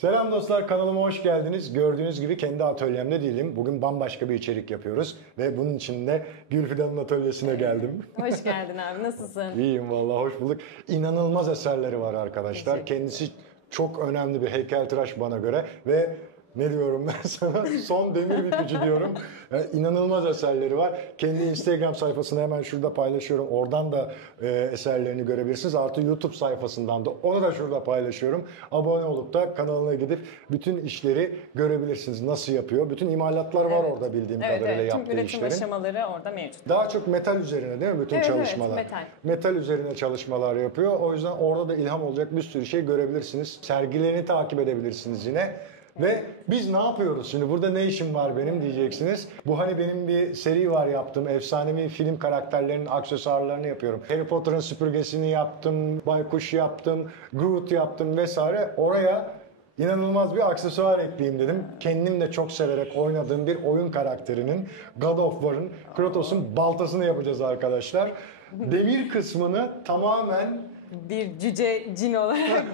Selam dostlar, kanalıma hoş geldiniz. Gördüğünüz gibi kendi atölyemde değilim. Bugün bambaşka bir içerik yapıyoruz ve bunun için de Gülfidan'ın atölyesine geldim. Hoş geldin abi, nasılsın? İyiyim vallahi, hoş bulduk. İnanılmaz eserleri var arkadaşlar. Kendisi çok önemli bir heykeltıraş bana göre ve ne diyorum ben sana? Son demir bükücü diyorum. Yani inanılmaz eserleri var. Kendi Instagram sayfasını hemen şurada paylaşıyorum. Oradan da eserlerini görebilirsiniz. Artı YouTube sayfasından da onu da şurada paylaşıyorum. Abone olup da kanalına gidip bütün işleri görebilirsiniz. Nasıl yapıyor? Bütün imalatlar var orada bildiğim kadarıyla yaptığı tüm üretim işlerin. aşamaları orada mevcut. Daha çok metal üzerine değil mi bütün çalışmalar? Evet, metal. Metal üzerine çalışmalar yapıyor. O yüzden orada da ilham olacak bir sürü şey görebilirsiniz. Sergilerini takip edebilirsiniz yine. Ve biz ne yapıyoruz şimdi? Burada ne işim var benim diyeceksiniz. Bu hani benim bir seri var yaptığım. Efsanevi film karakterlerinin aksesuarlarını yapıyorum. Harry Potter'ın süpürgesini yaptım, baykuş yaptım, Groot yaptım vesaire. Oraya İnanılmaz bir aksesuar ekleyeyim dedim. Kendim de çok severek oynadığım bir oyun karakterinin, God of War'ın, Kratos'un baltasını yapacağız arkadaşlar. Demir kısmını tamamen Bir cüce cin olarak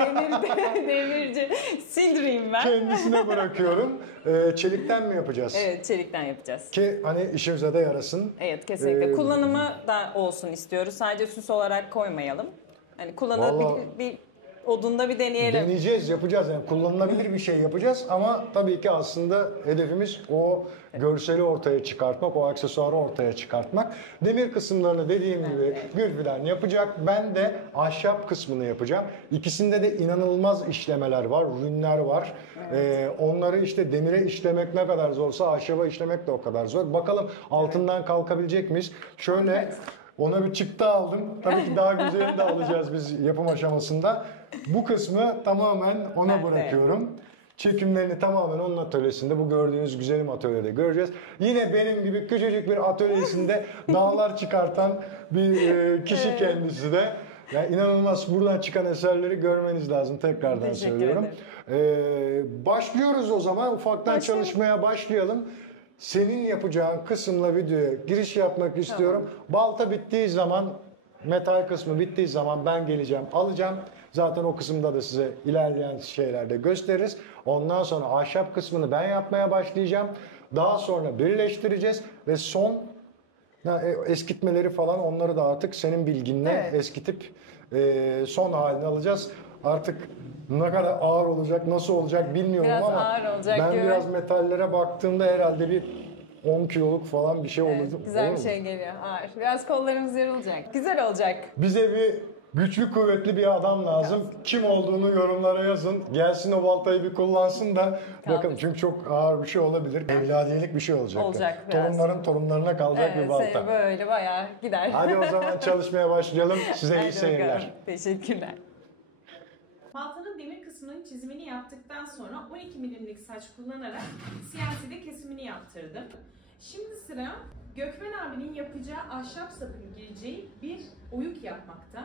demirci sildireyim ben. kendisine bırakıyorum. Çelikten mi yapacağız? Evet, çelikten yapacağız. Ki hani işimize de yarasın. Evet, kesinlikle. Kullanımı da olsun istiyoruz. Sadece süs olarak koymayalım. Hani bir odunda bir deneyelim. Deneyeceğiz, yapacağız. Yani kullanılabilir bir şey yapacağız ama tabii ki aslında hedefimiz o görseli ortaya çıkartmak, o aksesuarı ortaya çıkartmak. Demir kısımlarını dediğim gibi Gülfidan yapacak. Ben de ahşap kısmını yapacağım. İkisinde de inanılmaz işlemeler var, ürünler var. Onları işte demire işlemek ne kadar zorsa ahşaba işlemek de o kadar zor. Bakalım altından kalkabilecek miyiz? Şöyle ona bir çıktı aldım. Tabii ki daha güzelini de alacağız biz yapım aşamasında. Bu kısmı tamamen ona bırakıyorum. Çekimlerini tamamen onun atölyesinde, bu gördüğünüz güzelim atölyede göreceğiz. Yine benim gibi küçücük bir atölyesinde dağlar çıkartan bir kişi kendisi de. Yani inanılmaz, buradan çıkan eserleri görmeniz lazım, tekrardan söylüyorum. Başlıyoruz o zaman, ufaktan çalışmaya başlayalım. Senin yapacağın kısımla videoya giriş yapmak istiyorum. Tamam. Balta bittiği zaman, metal kısmı bittiği zaman ben geleceğim, alacağım. Zaten o kısımda da size ilerleyen şeylerde gösteririz. Ondan sonra ahşap kısmını ben yapmaya başlayacağım. Daha sonra birleştireceğiz ve son eskitmeleri falan, onları da artık senin bilginle eskitip son halini alacağız. Artık ne kadar ağır olacak, nasıl olacak bilmiyorum biraz ama ağır olacak ben gibi. Biraz metallere baktığımda herhalde bir 10 kiloluk falan bir şey olacak. Güzel bir şey geliyor, ağır. Biraz kollarımız yorulacak. Güzel olacak. Bize bir güçlü kuvvetli bir adam lazım. Kim olduğunu yorumlara yazın. Gelsin o baltayı bir kullansın da bakın, çünkü çok ağır bir şey olabilir. Evladiyelik bir şey olacak. Olacak biraz. Torunların torunlarına kalacak bir balta. Evet, böyle bayağı gider. Hadi o zaman çalışmaya başlayalım. Size iyi seyirler. Teşekkürler. Baltanın demir kısmının çizimini yaptıktan sonra 12 milimlik saç kullanarak siyaside kesimini yaptırdım. Şimdi sıra Gökmen abinin yapacağı ahşap sapın gireceği bir oyuk yapmakta.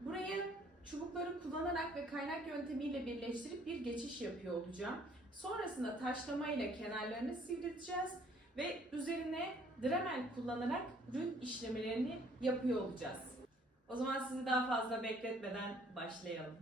Buraya çubukları kullanarak ve kaynak yöntemiyle birleştirip bir geçiş yapıyor olacağım. Sonrasında taşlama ile kenarlarını sivrilteceğiz ve üzerine Dremel kullanarak rün işlemlerini yapıyor olacağız. O zaman sizi daha fazla bekletmeden başlayalım.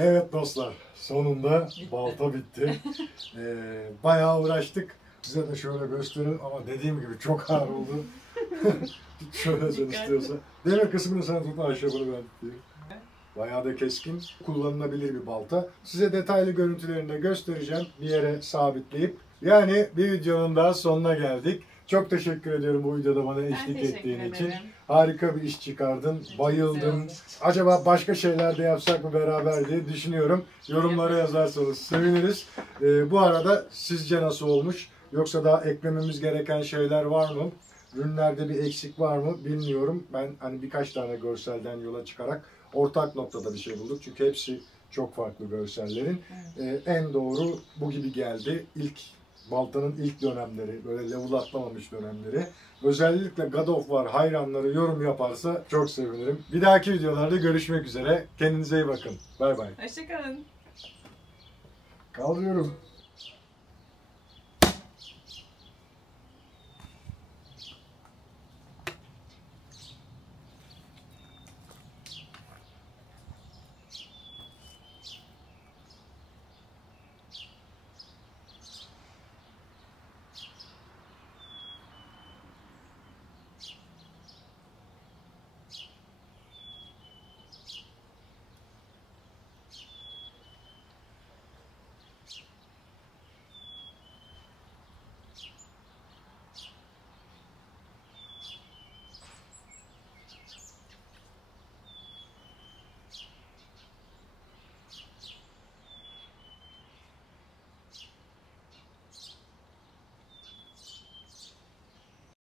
Evet dostlar, sonunda balta bitti. Bayağı uğraştık. Size de şöyle gösterelim ama dediğim gibi çok ağır oldu. Şöyle sen istiyorsan. Demir kısmını sen tut, Ayşe bunu ben tutayım. Bayağı da keskin, kullanılabilir bir balta. Size detaylı görüntülerini de göstereceğim bir yere sabitleyip. Yani bir videonun daha sonuna geldik. Çok teşekkür ediyorum bu videoda bana eşlik ettiğin için. Harika bir iş çıkardın. Bayıldım. Acaba başka şeyler de yapsak mı beraber diye düşünüyorum. Yorumlara yazarsanız seviniriz. Bu arada sizce nasıl olmuş? Yoksa daha eklememiz gereken şeyler var mı? Ürünlerde bir eksik var mı bilmiyorum. Ben hani birkaç tane görselden yola çıkarak ortak noktada bir şey bulduk. Çünkü hepsi çok farklı görsellerin. En doğru bu gibi geldi. Baltanın ilk dönemleri, böyle level atlamamış dönemleri. Özellikle God of War hayranları yorum yaparsa çok sevinirim. Bir dahaki videolarda görüşmek üzere. Kendinize iyi bakın. Bay bay. Hoşçakalın. Kaldırıyorum.